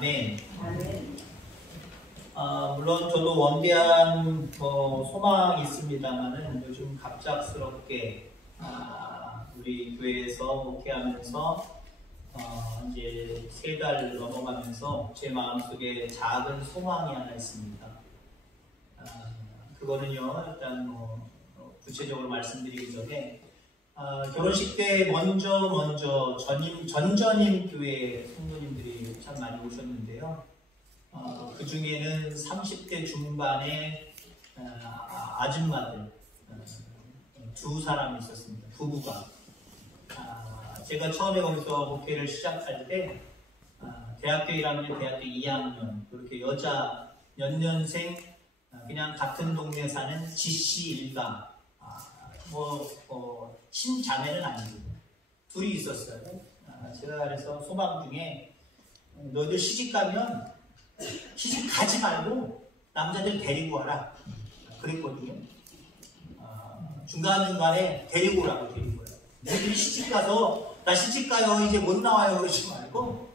네. 물론 저도 원대한 소망이 있습니다만은 요즘 갑작스럽게 우리 교회에서 목회하면서 이제 3달 넘어가면서 제 마음속에 작은 소망이 하나 있습니다. 그거는요, 일단 구체적으로 말씀드리기 전에 결혼식 때 먼저 전전임 교회 성도님들이 참 많이 오셨는데요. 그 중에는 30대 중반의 아줌마들 2사람이 있었습니다. 부부가. 제가 처음에 거기서 목회를 시작할 때 대학교 1학년, 대학교 2학년 그렇게 여자 연년생 그냥 같은 동네 사는 지씨 일가 친자매는 아니고 둘이 있었어요. 제가 그래서 소망 중에 너희들 시집 가면 시집 가지 말고 남자들 데리고 와라 그랬거든요. 중간중간에 데리고 오라고 데리고 와요. 너희들이 시집 가서 나 시집 가요 이제 못 나와요 그러지 말고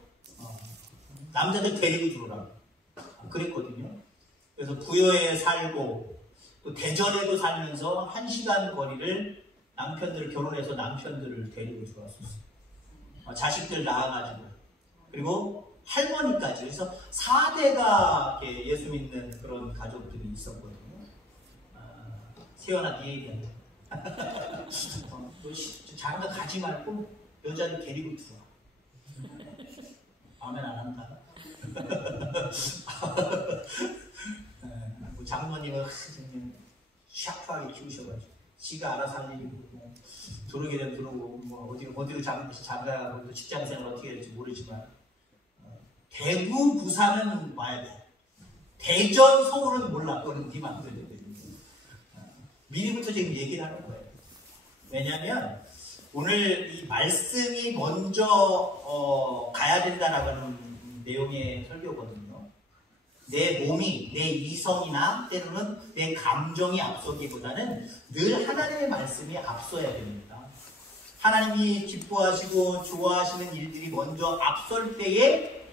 남자들 데리고 들어오라고 그랬거든요. 그래서 부여에 살고 또 대전에도 살면서 1시간 거리를 남편들을 결혼해서 남편들을 데리고 들어왔었어요. 자식들 낳아가지고 그리고 할머니까지. 그래서 4대가 예수 믿는 그런 가족들이 있었거든요. 세연아 네 얘기하네. 너 장가 가지 말고 여자를 데리고 들어와. 아멘 안 한다. 장모님은 샤프하게 키우셔가지고 지가 알아서 할 일이고 들어오게 되면 들어오고 어디로 장가가고 직장생활 어떻게 될지 모르지만 대구, 부산은 와야 돼. 대전, 서울은 몰라. 그거는 네 맘대로 돼야 돼. 미리부터 지금 얘기를 하는 거예요. 왜냐하면 오늘 이 말씀이 먼저 가야 된다라고 하는 내용의 설교거든요. 내 몸이, 내 이성이나 때로는 내 감정이 앞서기보다는 늘 하나님의 말씀이 앞서야 됩니다. 하나님이 기뻐하시고 좋아하시는 일들이 먼저 앞설 때에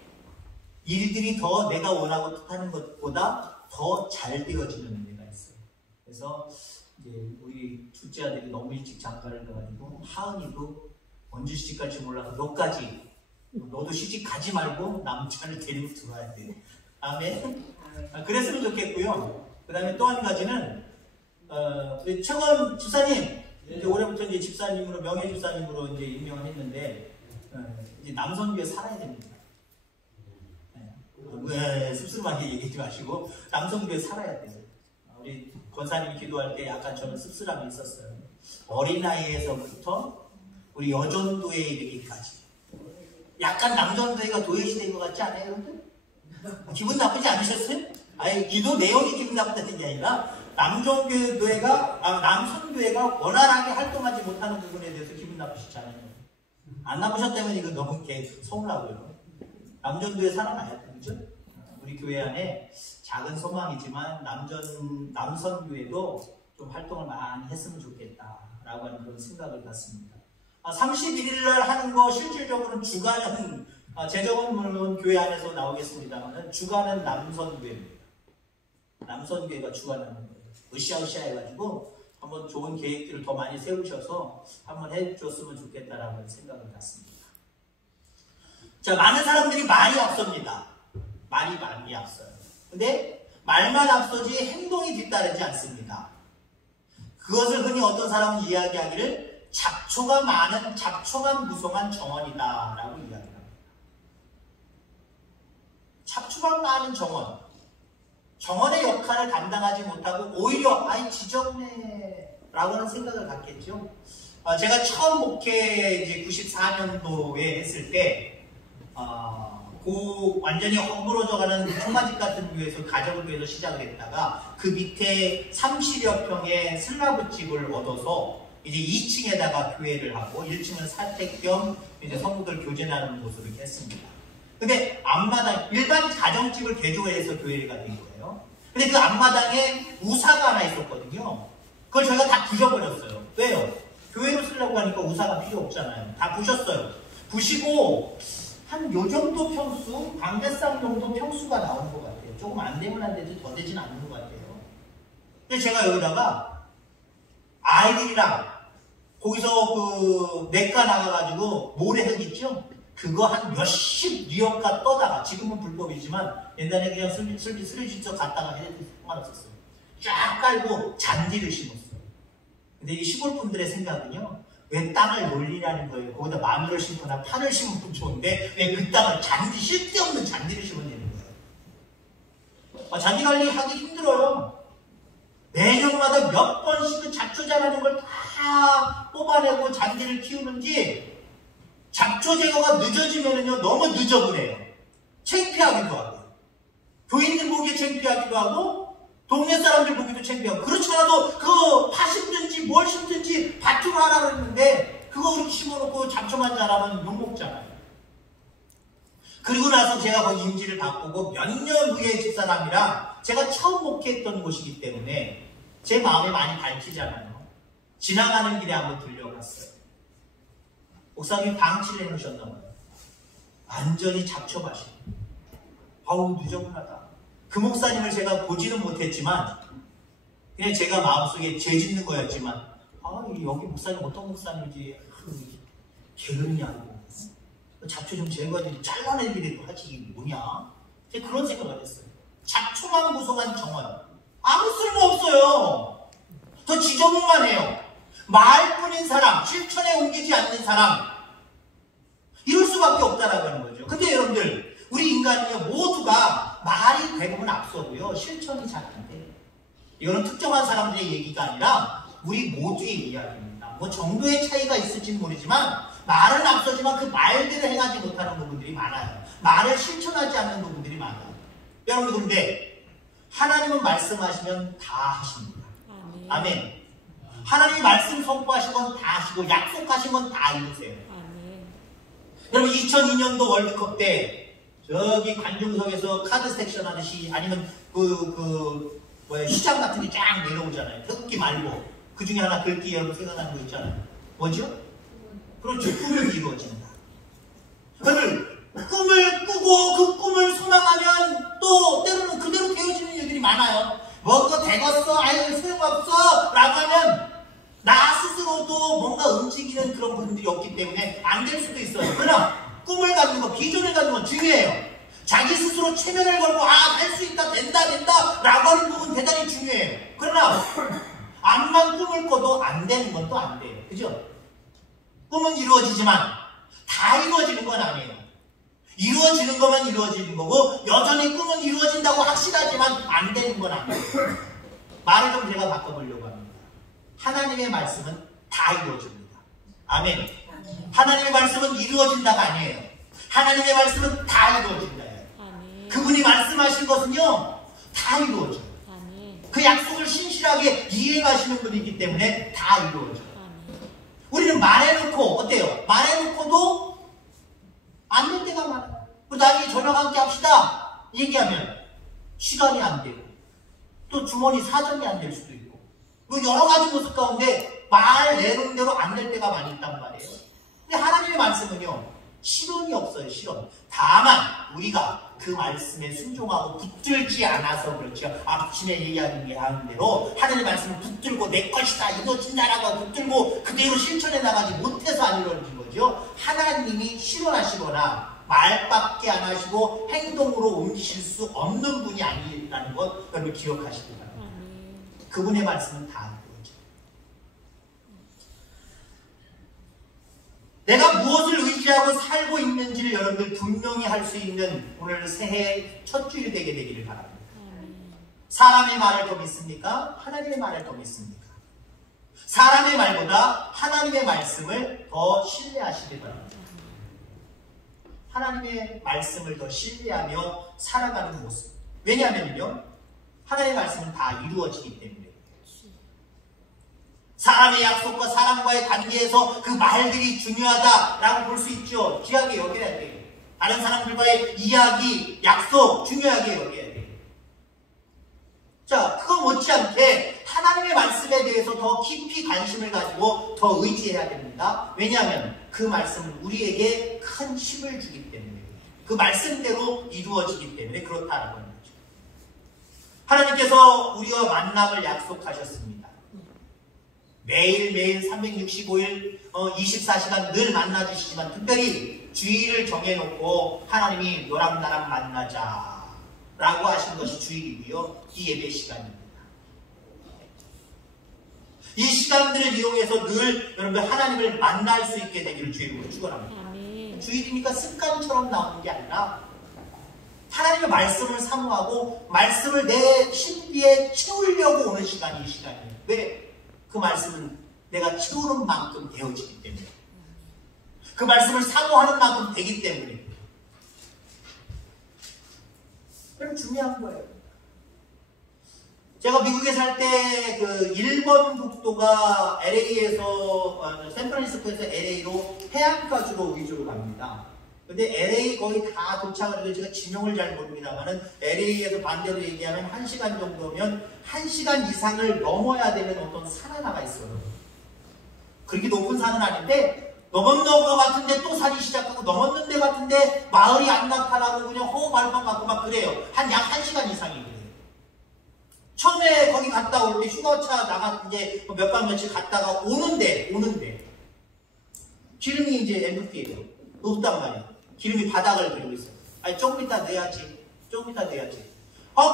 일들이 더 내가 원하고 뜻하는 것보다 더 잘 되어지는 은혜가 있어요. 그래서 이제 우리 둘째 아들이 너무 일찍 장가를 가가지고 하은이도 언제 시집 갈지 몰라서 너도 시집 가지 말고 남자를 데리고 들어와야 돼. 아멘. 그랬으면 좋겠고요. 그 다음에 또 한 가지는 우리 최건 집사님 이제 올해부터 이제 집사님으로 명예 집사님으로 이제 임명을 했는데 이제 남선교에 살아야 됩니다. 씁쓸하게 얘기하지 마시고 남성교회 살아야 돼요. 우리 권사님이 기도할 때 약간 저는 씁쓸함이 있었어요. 어린아이에서부터 우리 여전도에 이르기까지 약간 남전도회가 도외시된 것 같지 않아요? 여러분들? 기분 나쁘지 않으셨어요? 아니 기도 내용이 기분 나쁘다는 게 아니라 남성교회가 원활하게 활동하지 못하는 부분에 대해서 기분 나쁘시잖아요. 안 나쁘셨다면 이거 너무 서운하고요. 남전도회 살아나야 돼요. 그죠? 우리 교회 안에 작은 소망이지만 남선교회도 좀 활동을 많이 했으면 좋겠다라고 하는 그런 생각을 갖습니다. 31일 날 하는 거 실질적으로는 주간은 제적은 물론 교회 안에서 나오겠습니다만 주간은 남선교회입니다. 남선교회가 주간하는 거예요. 으쌰으쌰 해가지고 한번 좋은 계획들을 더 많이 세우셔서 한번 해줬으면 좋겠다라는 생각을 갖습니다. 자, 많은 사람들이 말이 앞섭니다. 말이 많이 앞서요. 근데 말만 앞서지 행동이 뒤따르지 않습니다. 그것을 흔히 어떤 사람은 이야기하기를 잡초가 무성한 정원이다 라고 이야기합니다. 잡초가 많은 정원의 역할을 감당하지 못하고 오히려 지저분해 라고 하는 생각을 갖겠죠. 제가 처음 목회 이제 94년도에 했을 때 완전히 헛부러져가는 청마집 같은 교회에서 가정을 위해서 시작을 했다가 그 밑에 30여 평의 슬라브집을 얻어서 이제 2층에다가 교회를 하고 1층은 사택 겸 이제 성도들 교제하는 곳으로 이렇게 했습니다. 근데 앞마당 일반 가정집을 개조해서 교회가 된 거예요. 근데 그 앞마당에 우사가 하나 있었거든요. 그걸 저희가 다 부셔버렸어요. 왜요? 교회로 쓰려고 하니까 우사가 필요 없잖아요. 다 부셨어요. 부시고 한 요 정도 평수, 방대상 정도 평수가 나오는 것 같아요. 조금 안 되면 안 되지 더 되진 않는 것 같아요. 근데 제가 여기다가 아이들이랑 거기서 그 내과 나가가지고 모래흙 있죠? 그거 한 몇십 리어가 떠다가, 지금은 불법이지만 옛날에 그냥 슬리시터 갔다가 해도 상관없었어요. 쫙 깔고 잔디를 심었어요. 근데 이 시골 분들의 생각은요, 왜 땅을 놀리라는 거예요. 거기다 마늘을 심거나 파를 심으면 좋은데 왜 그 땅을 쓸데없는 잔디를 심어야 되는 거예요. 잔디 관리하기 힘들어요. 매년마다 몇 번씩 그 잡초 자라는 걸 다 뽑아내고 잔디를 키우는지, 잡초 제거가 늦어지면은요, 너무 늦어버려요. 창피하기도 하고, 교인들 보기에 창피하기도 하고, 동네 사람들 보기도 창피하고. 그렇지 않아도 그 파 심든지 뭘 심든지 밭으로 하라 그랬는데 그거 그렇게 심어놓고 잡초만 자라면 욕먹잖아요. 그리고 나서 제가 거기 임지를 바꾸고 몇 년 후에 집사람이랑 제가 처음 목회했던 곳이기 때문에 제 마음에 많이 밝히잖아요. 지나가는 길에 한번 들려갔어요. 목사님 방치를 해놓으셨나 봐요. 완전히 잡초밭이. 아우 누적하다. 그 목사님을 제가 보지는 못했지만 그냥 제가 마음속에 죄 짓는 거였지만, 여기 목사님 어떤 목사님인지 게으르냐고, 잡초 좀 제거하지 잘라내기라도 하지 이게 뭐냐, 제가 그런 생각을 했어요. 잡초만 구성한 정원 아무 쓸모 없어요. 더 지저분만 해요. 말뿐인 사람, 실천에 옮기지 않는 사람, 이럴 수밖에 없다라고 하는 거죠. 근데 여러분들, 우리 인간은요, 모두가 말이 대부분 앞서고요, 실천이 잘 안 돼요. 이거는 특정한 사람들의 얘기가 아니라 우리 모두의 이야기입니다. 뭐 정도의 차이가 있을지는 모르지만 말은 앞서지만 그 말대로 행하지 못하는 부분들이 많아요. 말을 실천하지 않는 부분들이 많아요. 여러분, 근데 하나님은 말씀하시면 다 하십니다. 아멘. 하나님이 말씀 선포하신 건 다 하시고 약속하신 건 다 이루세요. 여러분, 2002년도 월드컵 때 저기 관중석에서 카드 섹션 하듯이, 아니면 시장 같은 게 쫙 내려오잖아요. 흙기 말고. 그 중에 하나 글귀 여러분 생각나는 거 있잖아요. 뭐죠? 그렇죠. 꿈을 이루어진다. 꿈을 꾸고 그 꿈을 소망하면 또 때로는 그대로 되어지는 일들이 많아요. 뭐 그거 되겠어? 아유 소용없어? 라고 하면 나 스스로도 뭔가 움직이는 그런 부분들이 없기 때문에 안 될 수도 있어요. 그러나 꿈을 가지는 거, 비전을 가지는 건 중요해요. 자기 스스로 체면을 걸고 할 수 있다, 된다 라고 하는 부분 대단히 중요해요. 그러나 암만 꿈을 꿔도 안 되는 건 또 안 돼요. 그죠? 꿈은 이루어지지만 다 이루어지는 건 아니에요. 이루어지는 것만 이루어지는 거고, 여전히 꿈은 이루어진다고 확실하지만 안 되는 건 아니에요. 말을 좀 제가 바꿔보려고 합니다. 하나님의 말씀은 다 이루어집니다. 아멘. 하나님의 말씀은 이루어진다가 아니에요. 하나님의 말씀은 다 이루어진다예요. 그분이 말씀하신 것은요, 다 이루어져요. 그 약속을 신실하게 이행하시는 분이기 때문에 다 이루어져요. 우리는 말해놓고, 어때요? 말해놓고도 안 될 때가 많아요. 나중에 저녁 함께 합시다 얘기하면 시간이 안 되고, 또 주머니 사정이 안 될 수도 있고, 뭐 여러 가지 모습 가운데 말 내놓은 대로 안 될 때가 많이 있단 말이에요. 근데 하나님의 말씀은요, 실언이 없어요. 실언. 다만 우리가 그 말씀에 순종하고 붙들지 않아서 그렇죠. 아침에 얘기하는 대로 하나님의 말씀을 붙들고 내 것이다, 이루어진다라고 붙들고 그대로 실천해 나가지 못해서 안 이루어진 거죠. 하나님이 실언하시거나 말밖에 안 하시고 행동으로 옮기실 수 없는 분이 아니라는 것 여러분 기억하시기 바랍니다. 그분의 말씀은 다 이루어져요. 내가 무엇을 의지하고 살고 있는지를 여러분들 분명히 할 수 있는 오늘 새해 첫 주일 되게 되기를 바랍니다. 사람의 말을 더 믿습니까? 하나님의 말을 더 믿습니까? 사람의 말보다 하나님의 말씀을 더 신뢰하시기 바랍니다. 하나님의 말씀을 더 신뢰하며 살아가는 모습. 왜냐하면요, 하나님의 말씀은 다 이루어지기 때문에. 사람의 약속과 사람과의 관계에서 그 말들이 중요하다라고 볼 수 있죠. 귀하게 여겨야 돼요. 다른 사람들과의 이야기, 약속 중요하게 여겨야 돼요. 자, 그거 못지않게 하나님의 말씀에 대해서 더 깊이 관심을 가지고 더 의지해야 됩니다. 왜냐하면 그 말씀은 우리에게 큰 힘을 주기 때문에. 그 말씀대로 이루어지기 때문에 그렇다는 거죠. 하나님께서 우리와 만남을 약속하셨습니다. 매일매일 365일 24시간 늘 만나주시지만 특별히 주일을 정해놓고 하나님이 너랑 나랑 만나자 라고 하신 것이 주일이고요. 이 예배 시간입니다. 이 시간들을 이용해서 늘 여러분들 하나님을 만날 수 있게 되기를 주일로 축원합니다. 주일이니까 습관처럼 나오는 게 아니라 하나님의 말씀을 사모하고 말씀을 내 신비에 채우려고 오는 시간이 이 시간이에요. 왜? 그 말씀은 내가 채우는 만큼 되어지기 때문에, 그 말씀을 사모하는 만큼 되기 때문에. 그럼 중요한 거예요. 제가 미국에 살 때 그 1번 국도가 LA에서 샌프란시스코에서 LA로 해안가주로 위주로 갑니다. 근데 LA 거의 다 도착을 해도 제가 지명을 잘 모릅니다만은 LA에서 반대로 얘기하면 1시간 정도면 1시간 이상을 넘어야 되는 어떤 산 하나가 있어요. 그렇게 높은 산은 아닌데 넘었는 것 같은데 또 산이 시작하고 넘었는 데 같은데 마을이 안 나타나고 그냥 허허발판 맞고 막 그래요. 약 1시간 이상이 그래요. 처음에 거기 갔다 올 때 휴가차 나갔 이제 몇 박 며칠 갔다가 오는데 기름이 이제 MVP예요. 없단 말이에요. 기름이 바닥을 그리고 있어요. 아니 조금 이따 넣어야지.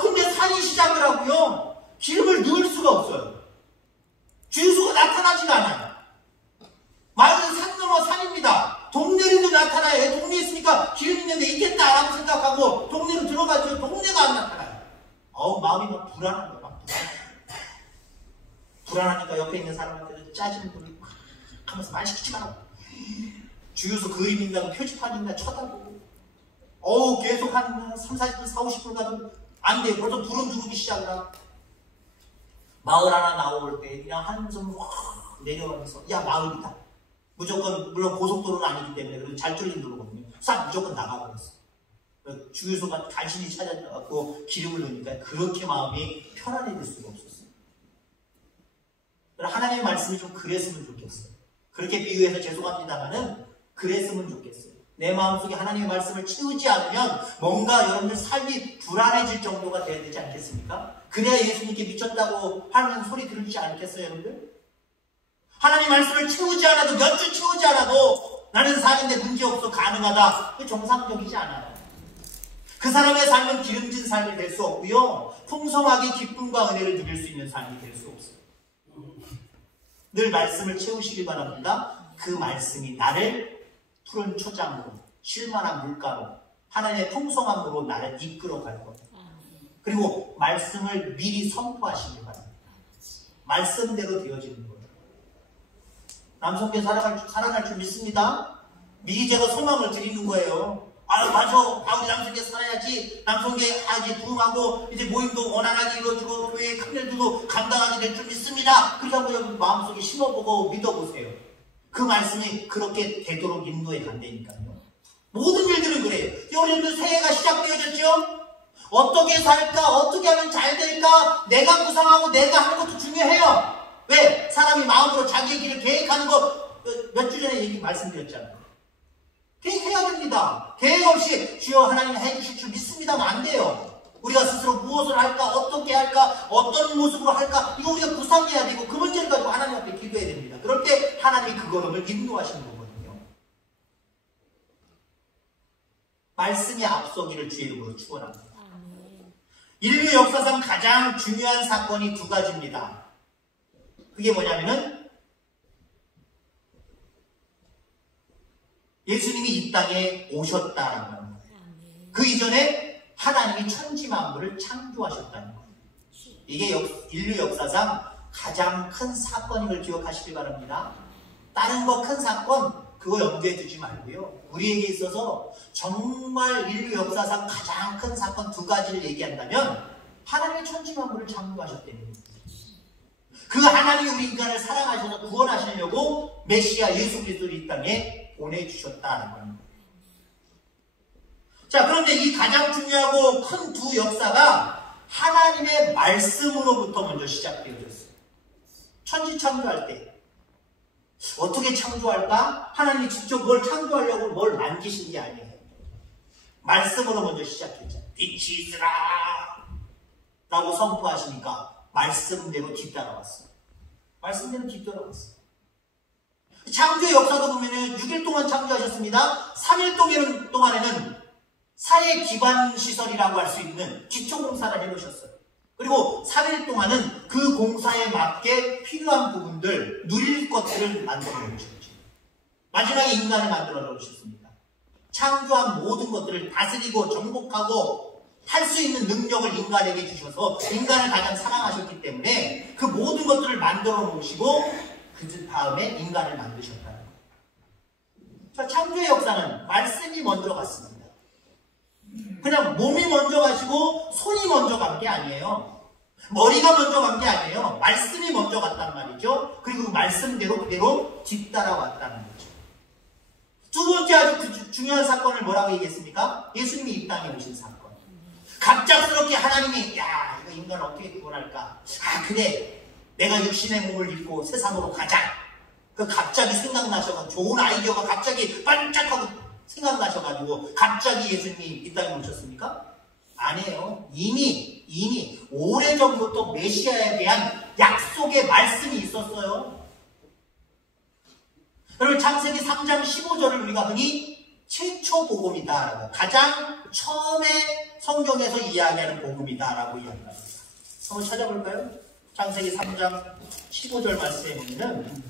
근데 산이 시작을 하고요. 기름을 넣을 수가 없어요. 주유소가 나타나지가 않아요. 마을은 산 넘어 산입니다. 동네에도 나타나요. 왜 동네에 있으니까 기름 있는데 있겠다라고 생각하고 동네로 들어가죠. 동네가 안 나타나요. 마음이 막 불안한 거예요. 불안하니까 옆에 있는 사람한테도 짜증을 막 하면서 말 시키지 말라고. 주유소 그림 있다고 표지판 있나 쳐다보고. 계속 한 3, 40분, 4, 50분 가도 안 돼요. 벌써 불은 들어오기 시작을 하고. 마을 하나 나올 때 그냥 한숨 확 내려가면서 야 마을이다. 무조건 물론 고속도로는 아니기 때문에 그래도 잘 뚫린 도로거든요. 싹 무조건 나가버렸어. 주유소가 간신히 찾아갖고 기름을 넣으니까 그렇게 마음이 편안해질 수가 없었어요. 하나님의 말씀이 좀 그랬으면 좋겠어요. 그렇게 비유해서 죄송합니다만은 그랬으면 좋겠어요. 내 마음속에 하나님의 말씀을 채우지 않으면 뭔가 여러분들 삶이 불안해질 정도가 돼야 되지 않겠습니까? 그래야 예수님께 미쳤다고 하는 소리 들으시지 않겠어요, 여러분들? 하나님 말씀을 채우지 않아도 몇 주 채우지 않아도 나는 사는데 문제없어 가능하다. 그게 정상적이지 않아요. 그 사람의 삶은 기름진 삶이 될 수 없고요. 풍성하게 기쁨과 은혜를 누릴 수 있는 삶이 될 수 없어요. 늘 말씀을 채우시길 바랍니다. 그 말씀이 나를 푸른 초장으로, 쉴만한 물가로, 하나님의 풍성함으로 나를 이끌어 갈 겁니다. 그리고 말씀을 미리 선포하시길 바랍니다. 말씀대로 되어지는 거예요. 남성계 살아갈 줄 믿습니다. 미리 제가 소망을 드리는 거예요. 맞아. 우리 남성계 살아야지. 남성계 이제 부흥하고 이제 모임도 원활하게 이루어지고 교회의 큰 일들도 감당하게 될 줄 믿습니다. 그렇게 한번 여러분 마음속에 심어보고 믿어보세요. 그 말씀이 그렇게 되도록 인도해 간다니까요. 모든 일들은 그래요. 여러분들 새해가 시작되어졌죠? 어떻게 살까? 어떻게 하면 잘 될까? 내가 구상하고 내가 하는 것도 중요해요. 왜? 사람이 마음으로 자기의 길을 계획하는 거 몇 주 전에 말씀드렸잖아요. 계획해야 됩니다. 계획 없이 주여 하나님이 해주실 줄 믿습니다면 안 돼요. 우리가 스스로 무엇을 할까? 어떻게 할까? 어떤 모습으로 할까? 이거 우리가 구상해야 되고 그 문제를 가지고 하나님 앞에 기도해야 됩니다. 그럴 때 하나님이 그 걸음을 인도하시는 거거든요. 말씀이 앞서기를 주의 이름으로 축원합니다. 인류 역사상 가장 중요한 사건이 두 가지입니다. 그게 뭐냐면은 예수님이 이 땅에 오셨다라는 겁니다. 그 이전에 하나님이 천지 만물을 창조하셨다는 겁니다. 이게 인류 역사상 가장 큰 사건인 걸 기억하시길 바랍니다. 다른 거 큰 사건 그거 염두에 두지 말고요. 우리에게 있어서 정말 인류 역사상 가장 큰 사건 두 가지를 얘기한다면 하나님의 천지 만물을 창조하셨다는 겁니다. 그 하나님이 우리 인간을 사랑하셔서 구원하시려고 메시아 예수 그리스도를 이 땅에 보내주셨다는 겁니다. 자, 그런데 이 가장 중요하고 큰 두 역사가 하나님의 말씀으로부터 먼저 시작되어졌어요. 천지 창조할 때 어떻게 창조할까? 하나님이 직접 뭘 창조하려고 뭘 만드신 게 아니에요. 말씀으로 먼저 시작했죠. 빛이 있으라 라고 선포하시니까 말씀대로 뒤따라왔어요. 말씀대로 뒤따라왔어요. 창조의 역사도 보면은 6일 동안 창조하셨습니다. 3일 동안에는 사회 기반 시설이라고 할 수 있는 기초 공사를 해놓으셨어요. 그리고 3일 동안은 그 공사에 맞게 필요한 부분들, 누릴 것들을 만들어 놓으셨죠. 마지막에 인간을 만들어 놓으셨습니다. 창조한 모든 것들을 다스리고 정복하고 할 수 있는 능력을 인간에게 주셔서 인간을 가장 사랑하셨기 때문에 그 모든 것들을 만들어 놓으시고 그 다음에 인간을 만드셨다는 거예요. 창조의 역사는 말씀이 먼저 갔습니다. 그냥 몸이 먼저 가시고 손이 먼저 간 게 아니에요. 머리가 먼저 간 게 아니에요. 말씀이 먼저 갔단 말이죠. 그리고 그 말씀대로 그대로 뒤따라왔다는 거죠. 두 번째 아주 중요한 사건을 뭐라고 얘기했습니까? 예수님이 이 땅에 오신 사건. 갑작스럽게 하나님이 야 이거 인간을 어떻게 구원할까? 아 그래 내가 육신의 몸을 입고 세상으로 가자. 그 갑자기 생각나셔가지고 좋은 아이디어가 갑자기 반짝하고 생각나셔가지고 갑자기 예수님이 이 땅에 오셨습니까? 아니에요. 이미 오래전부터 메시아에 대한 약속의 말씀이 있었어요. 여러분 창세기 3장 15절을 우리가 흔히 최초 복음이다. 가장 처음에 성경에서 이야기하는 복음이다라고 이야기합니다. 한번 찾아볼까요? 창세기 3장 15절 말씀에 보면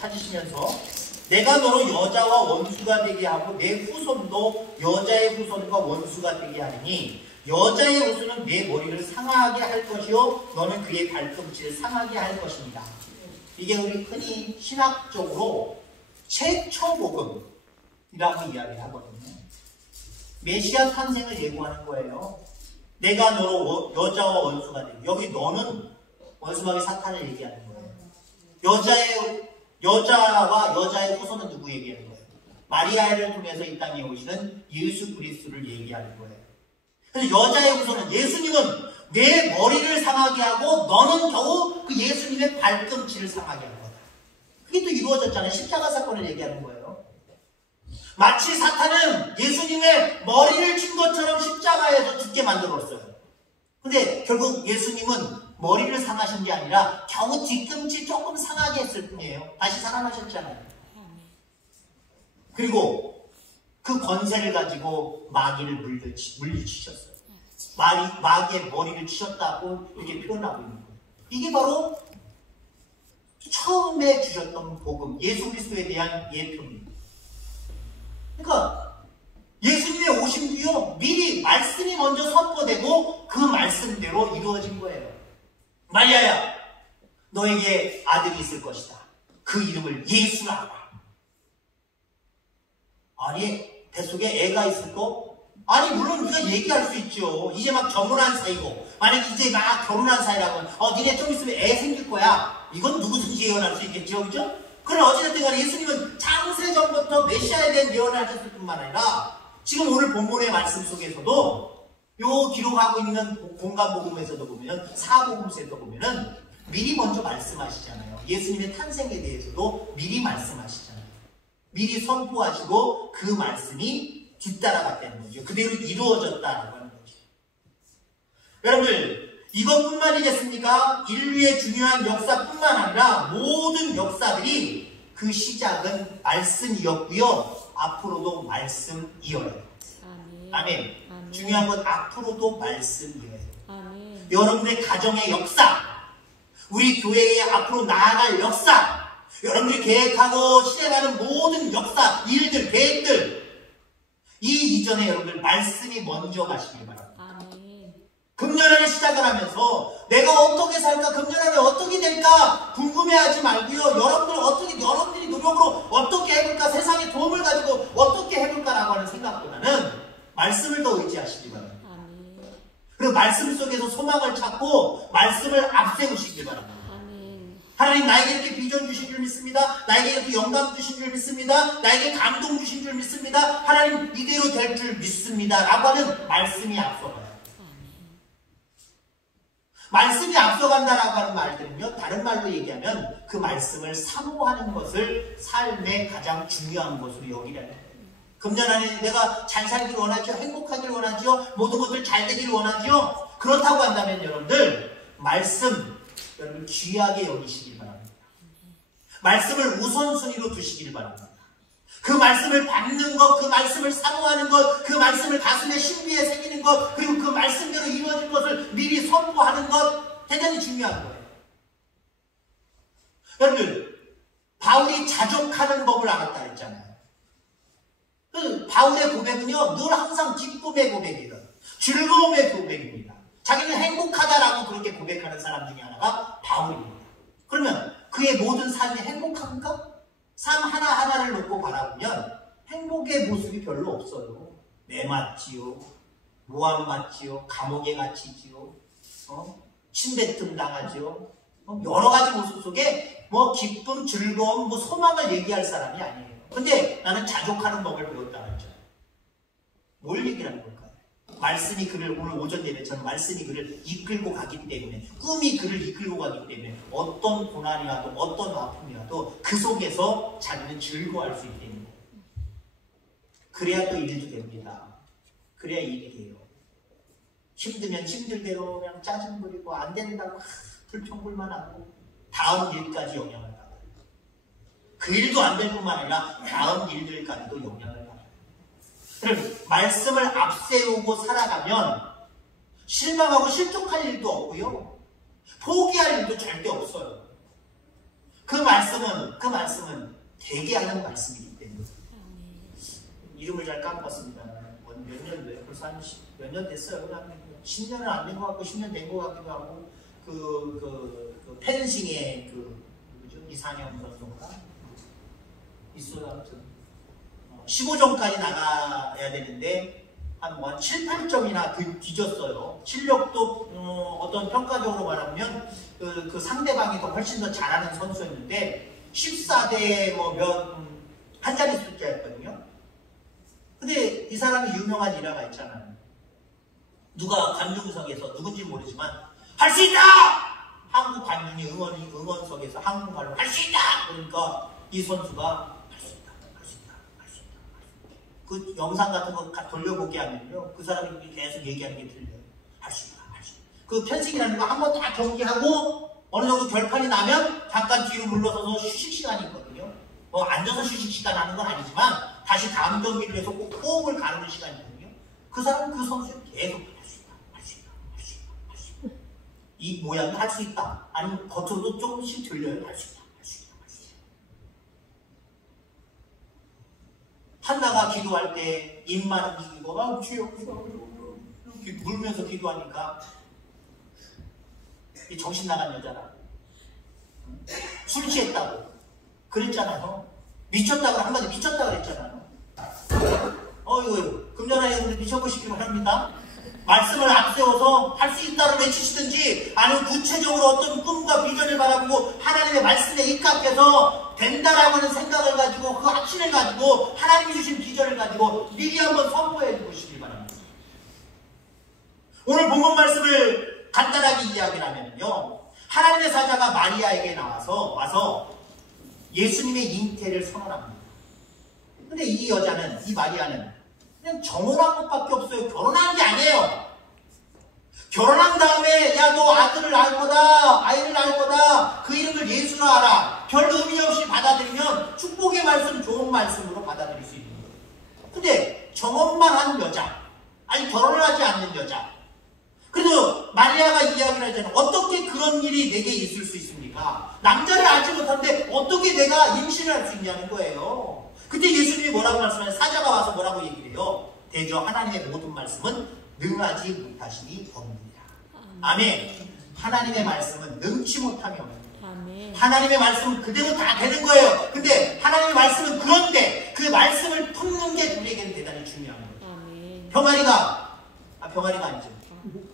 찾으시면서 내가 너로 여자와 원수가 되게 하고 내 후손도 여자의 후손과 원수가 되게 하리니 여자의 후손은 내 머리를 상하게 할 것이요 너는 그의 발꿈치를 상하게 할 것입니다. 이게 우리 흔히 신학적으로 최초복음이라고 이야기하거든요. 메시아 탄생을 예고하는 거예요. 내가 너로 여자와 원수가 되고 여기 너는 원수막이 사탄을 얘기하는 거예요. 여자와 여자의 후손은 누구 얘기하는 거예요? 마리아를 통해서 이 땅에 오시는 예수 그리스도를 얘기하는 거예요. 그래서 여자의 후손은 예수님은 내 머리를 상하게 하고 너는 겨우 그 예수님의 발꿈치를 상하게 하는 거다. 그게 또 이루어졌잖아요. 십자가 사건을 얘기하는 거예요. 마치 사탄은 예수님의 머리를 친 것처럼 십자가에서 죽게 만들었어요. 근데 결국 예수님은 머리를 상하신 게 아니라 겨우 뒤꿈치 조금 상하게 했을 뿐이에요. 다시 살아나셨잖아요. 그리고 그 권세를 가지고 마귀를 물리치셨어요. 마귀의 머리를 치셨다고 이렇게 표현하고 있는 거예요. 이게 바로 처음에 주셨던 복음, 예수 그리스도에 대한 예표입니다. 그러니까 예수님의 오심 뒤요 미리 말씀이 먼저 선포되고 그 말씀대로 이루어진 거예요. 마리아야, 너에게 아들이 있을 것이다. 그 이름을 예수라 하라. 아니, 뱃속에 애가 있을 거? 아니, 물론 우리가 얘기할 수 있죠. 이제 막 결혼한 사이고, 만약 이제 막 결혼한 사이라고 니네 좀 있으면 애 생길 거야. 이건 누구든지 예언할 수 있겠죠, 그죠? 그러나 어찌됐든 간에 예수님은 창세전부터 메시아에 대한 예언을 하셨을 뿐만 아니라 지금 오늘 본문의 말씀 속에서도 요 기록하고 있는 공간복음에서도 보면 사복음서에도 보면은 미리 먼저 말씀하시잖아요. 예수님의 탄생에 대해서도 미리 말씀하시잖아요. 미리 선포하시고 그 말씀이 뒤따라갔다는 거죠. 그대로 이루어졌다라고 하는 거죠. 여러분들 이것뿐만이겠습니까? 인류의 중요한 역사뿐만 아니라 모든 역사들이 그 시작은 말씀이었고요. 앞으로도 말씀이어요. 아멘. 중요한 건 앞으로도 말씀이에요. 아멘. 여러분의 가정의 역사, 우리 교회의 앞으로 나아갈 역사, 여러분들이 계획하고 실행하는 모든 역사, 일들, 계획들, 이 이전에 여러분들 말씀이 먼저 가시길 바랍니다. 아멘. 금년 안에 시작을 하면서 내가 어떻게 살까, 금년 안에 어떻게 될까 궁금해하지 말고요. 여러분들이 노력으로 어떻게 해볼까, 세상에 도움을 가지고 어떻게 해볼까라고 하는 생각보다는 말씀을 더 의지하시기 바랍니다. 아멘. 그리고 말씀 속에서 소망을 찾고 말씀을 앞세우시기 바랍니다. 아멘. 하나님 나에게 이렇게 비전 주신 줄 믿습니다. 나에게 이렇게 영감 주신 줄 믿습니다. 나에게 감동 주신 줄 믿습니다. 하나님 이대로 될 줄 믿습니다. 라고 하는 말씀이 앞서가요. 말씀이 앞서간다라고 하는 말들은요, 다른 말로 얘기하면 그 말씀을 사모하는 것을 삶의 가장 중요한 것으로 여기라는 거예요. 금년 안에 내가 잘 살기를 원하죠. 행복하기를 원하죠. 모든 것들 잘 되기를 원하죠. 그렇다고 한다면 여러분들 말씀 여러분 귀하게 여기시길 바랍니다. 말씀을 우선순위로 두시길 바랍니다. 그 말씀을 받는 것, 그 말씀을 사모하는 것, 그 말씀을 가슴에 신비에 새기는 것, 그리고 그 말씀대로 이루어진 것을 미리 선포하는 것 대단히 중요한 거예요. 여러분들 바울이 자족하는 법을 알았다 했잖아요. 바울의 고백은요 늘 항상 기쁨의 고백이다. 즐거움의 고백입니다. 자기는 행복하다라고 그렇게 고백하는 사람 중에 하나가 바울입니다. 그러면 그의 모든 삶이 행복한가? 삶 하나하나를 놓고 바라보면 행복의 모습이 별로 없어요. 매맞지요. 모함받지요. 감옥에 갇히지요. 침뱉음 당하지요. 여러 가지 모습 속에 기쁨, 즐거움, 소망을 얘기할 사람이 아니에요. 근데 나는 자족하는 법을 배웠다 그랬죠. 뭘 얘기하는 걸까요? 말씀이 그를 오늘 오전 예배처럼 말씀이 그를 이끌고 가기 때문에 꿈이 그를 이끌고 가기 때문에 어떤 고난이라도 어떤 아픔이라도 그 속에서 자기는 즐거워할 수 있다는 거예요. 그래야 또 일도 됩니다. 그래야 일이 돼요. 힘들면 힘들대로 그냥 짜증 부리고 안 된다고 불평불만하고 다음 일까지 영향을 받아요. 그 일도 안 될 뿐만 아니라 다음 일들까지도 영향을 받아요. 그럼 말씀을 앞세우고 살아가면 실망하고 실족할 일도 없고요. 포기할 일도 절대 없어요. 그 말씀은 되게 하는 말씀이기 때문에. 이름을 잘 까먹었습니다. 몇 년도에 벌써 한 몇 년 됐어요. 10년은 안 된 것 같고 10년 된 것 같기도 하고 그 펜싱의 누구죠? 이상형 선수가 있어요. 아무튼 15점까지 나가야 되는데 한 7, 8점이나 뒤졌어요. 실력도 어떤 평가적으로 말하면 그 상대방이 더 훨씬 더 잘하는 선수였는데 14대 한 자리 숫자였거든요. 근데 이 사람이 유명한 일화가 있잖아요. 누가 관중석에서 누군지 모르지만 할 수 있다! 한국 관중이 응원석에서 한국말로 할 수 있다! 그러니까 이 선수가 할 수 있다. 그 영상 같은 거 돌려보게 하면요. 그 사람이 계속 얘기하는 게 들려요. 할 수 있다. 그 편식이라는 거 한 번 다 경기하고 어느 정도 결판이 나면 잠깐 뒤로 물러서서 휴식 시간이 있거든요. 앉아서 휴식 시간 하는 건 아니지만 다시 다음 경기를 위해서 꼭 호흡을 가르는 시간이거든요. 그 사람은 그 선수는 계속 할 수 있다. 이 모양을 할 수 있다. 아니면 겉으로도 조금씩 들려요. 할 수 있다. 한나가 기도할 때 입만 움직이고 주여 물면서 기도하니까 정신 나간 여자라. 술 취했다고 그랬잖아요. 미쳤다고 한마디 미쳤다고 그랬잖아요. 금전하에 미쳐보시기 바랍니다. 말씀을 앞세워서 할 수 있다고 외치시든지 아니면 구체적으로 어떤 꿈과 비전을 바라보고 하나님의 말씀에 입각해서 된다라고 하는 생각을 가지고 그 확신을 가지고 하나님이 주신 비전을 가지고 미리 한번 선포해 보시기 바랍니다. 오늘 본문 말씀을 간단하게 이야기를 하면요. 하나님의 사자가 마리아에게 와서 예수님의 잉태를 선언합니다. 근데 이 마리아는 그냥 정혼한 것밖에 없어요. 결혼한 게 아니에요. 결혼한 다음에 너 아이를 낳을 거다. 그 이름을 예수로 하라. 별 의미 없이 받아들이면 축복의 말씀, 좋은 말씀으로 받아들일 수 있는 거예요. 근데 정혼만 한 여자, 아니 결혼을 하지 않는 여자. 그래서 마리아가 이야기를 하잖아요. 어떻게 그런 일이 내게 있을 수 있습니까? 남자를 알지 못하는데 어떻게 내가 임신을 할 수 있냐는 거예요. 그때 예수님이 뭐라고 말씀하세요? 사자가 와서 뭐라고 얘기를 해요? 대저 하나님의 모든 말씀은 능하지 못하시니 없느니라. 아멘. 하나님의 말씀은 능치 못함이 없느니라. 하나님의 말씀은 그대로 다 되는 거예요. 근데 하나님의 말씀은 그런데 그 말씀을 품는 게 우리에게는 대단히 중요한 거예요. 병아리가 아니죠.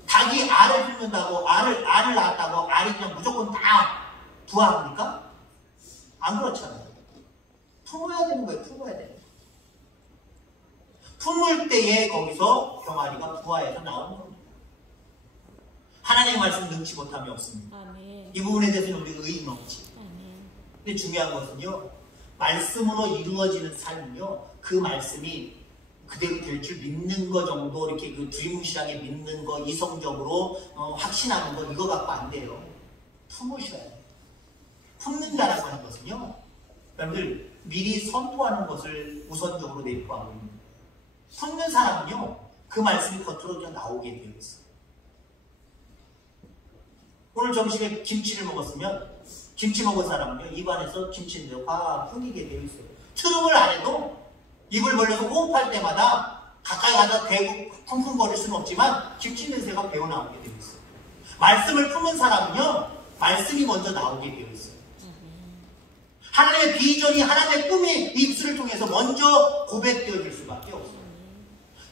닭이 알을 품는다고 알을 낳았다고 알이 그냥 무조건 다 부화합니까? 안 그렇잖아요. 품어야 되는 거예요. 품어야 되는 거예요. 품을 때에 거기서 병아리가 부화해서 나오는 겁니다. 하나님의 말씀 능치 못함이 없습니다. 아멘. 이 부분에 대해서는 우리가 의의는 없지. 근데 중요한 것은요. 말씀으로 이루어지는 삶은요. 그 말씀이 그대로 될 줄 믿는 거 정도, 이렇게 그 두리뭉실하게 믿는 거, 이성적으로 확신하는 거, 이거 갖고 안 돼요. 품으셔야 돼요. 품는다라고 하는 것은요, 여러분들 미리 선포하는 것을 우선적으로 내포하고 있는 거예요. 품는 사람은요, 그 말씀이 겉으로 그냥 나오게 되어 있어요. 오늘 점심에 김치를 먹었으면 김치 먹은 사람은요, 입안에서 김치인데 확 풍기게 되어 있어요. 트름을 안 해도 입을 벌려서 호흡할 때마다 가까이 가서 대고 쿵쿵거릴 수는 없지만 김치 냄새가 배어 나오게 되어 있어요. 말씀을 품은 사람은요, 말씀이 먼저 나오게 되어 있어요. 하나님의 비전이, 하나님의 꿈이 입술을 통해서 먼저 고백되어질 수밖에 없어요.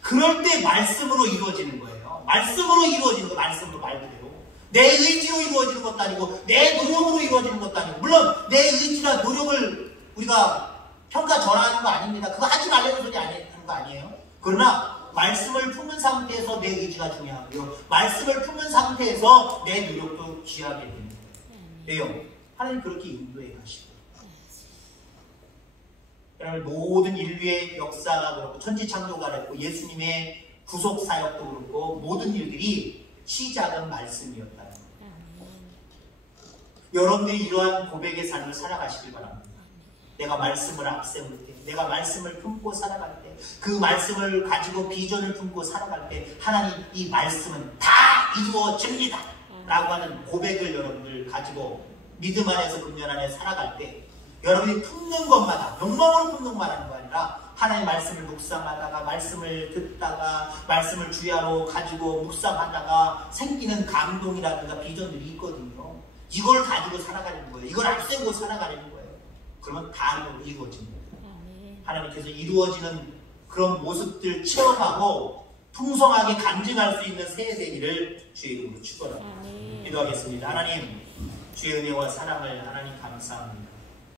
그럴 때 말씀으로 이루어지는 거예요. 말씀으로 이루어지는 거, 말씀으로 말 그대로. 내 의지로 이루어지는 것도 아니고 내 노력으로 이루어지는 것도 아니고, 물론 내 의지나 노력을 우리가 평가절하하는 거 아닙니다. 그거 하지 말라는 소리 하는 거 아니에요. 그러나 말씀을 품은 상태에서 내 의지가 중요하고요, 말씀을 품은 상태에서 내 노력도 귀하게 됩니다. 왜요? 하나님 그렇게 인도해 가시고, 여러분 모든 인류의 역사가 그렇고 천지창조가 그렇고 예수님의 구속사역도 그렇고 모든 일들이 시작은 말씀이었다는 거예요. 여러분들이 이러한 고백의 삶을 살아가시길 바랍니다. 내가 말씀을 앞세울 때, 내가 말씀을 품고 살아갈 때, 그 말씀을 가지고 비전을 품고 살아갈 때 하나님 이 말씀은 다 이루어집니다 라고 하는 고백을 여러분들 가지고 믿음 안에서 금년 안에 살아갈 때, 여러분이 품는 것마다, 욕망으로 품는 것만 하는 거 아니라 하나님의 말씀을 묵상하다가, 말씀을 듣다가, 말씀을 주야로 가지고 묵상하다가 생기는 감동이라든가 비전들이 있거든요. 이걸 가지고 살아가는 거예요. 이걸 앞세우고 살아가는 거예요. 그러면 다 이루어집니다. 하나님께서 이루어지는 그런 모습들 체험하고 풍성하게 간증할 수 있는 새해 되기를 주의 이름으로 축원합니다. 기도하겠습니다. 하나님, 주의 은혜와 사랑을 하나님 감사합니다.